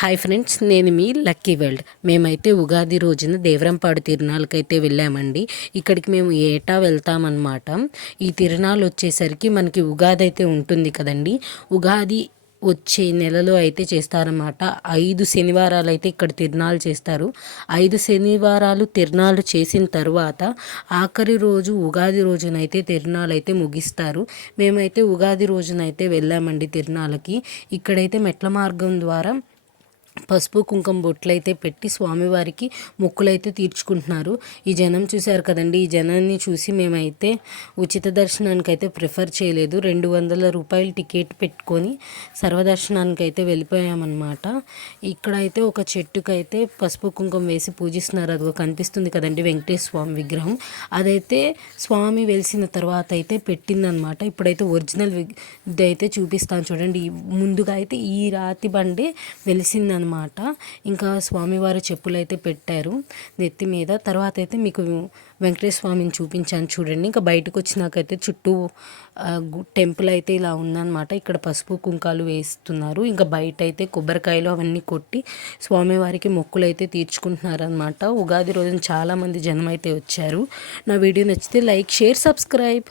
Hi friends నేను మీ lucky world మేమైతే ఉగాది రోజున దేవరంపాడు తిరునాళ్ళకైతే వెళ్ళామండి. ఇక్కడికి మేము ఏటా వెళ్తామన్నమాట. ఈ తిరునాళ్ళు వచ్చేసరికి మనకి ఉగాది అయితే ఉంటుంది కదండి. ఉగాది వచ్చే నెలలో అయితే చేస్తారన్నమాట. ఐదు శనివారాలు అయితే ఇక్కడ తిరునాళ్ళు చేస్తారు. ఐదు శనివారాలు తిరునాళ్ళు చేసిన తర్వాత ఆఖరి రోజు ఉగాది రోజునైతే తిరునాళ్ళు అయితే ముగిస్తారు. మేమైతే ఉగాది రోజునైతే వెళ్ళామండి తిరునాళ్ళకి. ఇక్కడైతే మెట్ల మార్గం ద్వారా పసుపు కుంకుమ బొట్లయితే పెట్టి స్వామివారికి మొక్కులైతే తీర్చుకుంటున్నారు. ఈ జనం చూశారు కదండి ఈ జనాన్ని చూసి మేమైతే ఉచిత దర్శనానికి అయితే ప్రిఫర్ చేయలేదు. రెండు వందల రూపాయలు టికెట్ పెట్టుకొని సర్వదర్శనానికి అయితే వెళ్ళిపోయామన్నమాట. ఇక్కడైతే ఒక చెట్టుకైతే పసుపు కుంకుమ వేసి పూజిస్తున్నారు. అది కనిపిస్తుంది కదండి వెంకటేశ్వర స్వామి విగ్రహం. అదైతే స్వామి వెలిసిన తర్వాత అయితే పెట్టిందనమాట ఇప్పుడైతే ఒరిజినల్ ఇది అయితే చూపిస్తాను చూడండి. ముందుగా అయితే ఈ రాతి బండి వెలిసిందనమాట అనమాట ఇంకా స్వామివారి చెప్పులు అయితే పెట్టారు నెత్తి మీద. తర్వాత అయితే మీకు వెంకటేశ్వర స్వామిని చూపించాను చూడండి. ఇంకా బయటకు వచ్చినాకైతే చుట్టూ టెంపుల్ అయితే ఇలా ఉందన్నమాట. ఇక్కడ పసుపు కుంకాలు వేస్తున్నారు. ఇంకా బయట అయితే కొబ్బరికాయలు అవన్నీ కొట్టి స్వామివారికి మొక్కులు అయితే తీర్చుకుంటున్నారనమాట ఉగాది రోజున చాలామంది జనం అయితే వచ్చారు. నా వీడియో నచ్చితే లైక్ షేర్ సబ్స్క్రైబ్.